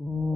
Ooh.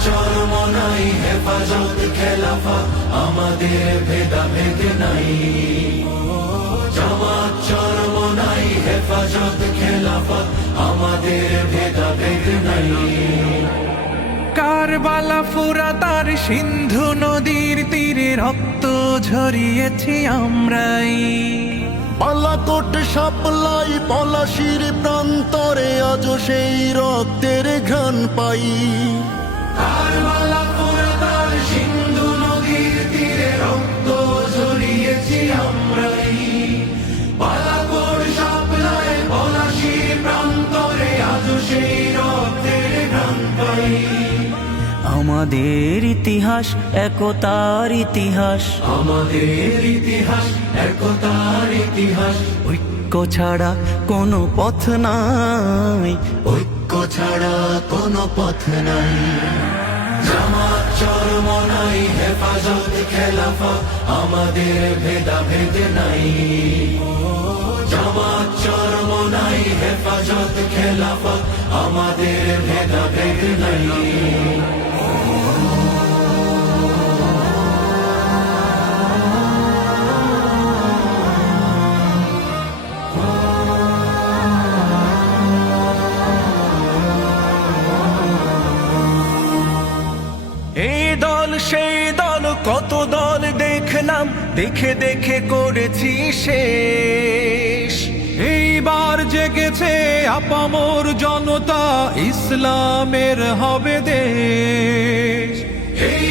জামাত চরমনাই হেফাজত খেলাফা, আমাদের ভেদাভেদ নাই। জামাত চরমনাই হেফাজত খেলাফা, আমাদের ভেদাভেদ নাই। কারবালা ফুরাতার সিন্ধু নদীর তীরে রক্ত ঝরিয়েছি আমরাই। পালাকোট সাপলাই পলাশির প্রান্তরে আজ সেই রক্তের ঘ্রাণ পাই। আমাদের ইতিহাস একতার ইতিহাস। আমাদের ইতিহাস একতার ইতিহাস। ঐক্য ছাড়া কোনো পথ নাই। ঐক্য ছাড়া কোনো পথ নাই। জামাত চরমনাই হেফাজত খেলাফা, আমাদের ভেদাভেদ নাই। জামাত চরমনাই হেফাজত খেলাফা, আমাদের ভেদাভেদ নাই। দেখলাম দেখে দেখে করেছি শেষ। এইবার জেগেছে আপামর জনতা ইসলামের হবে দেশ। এই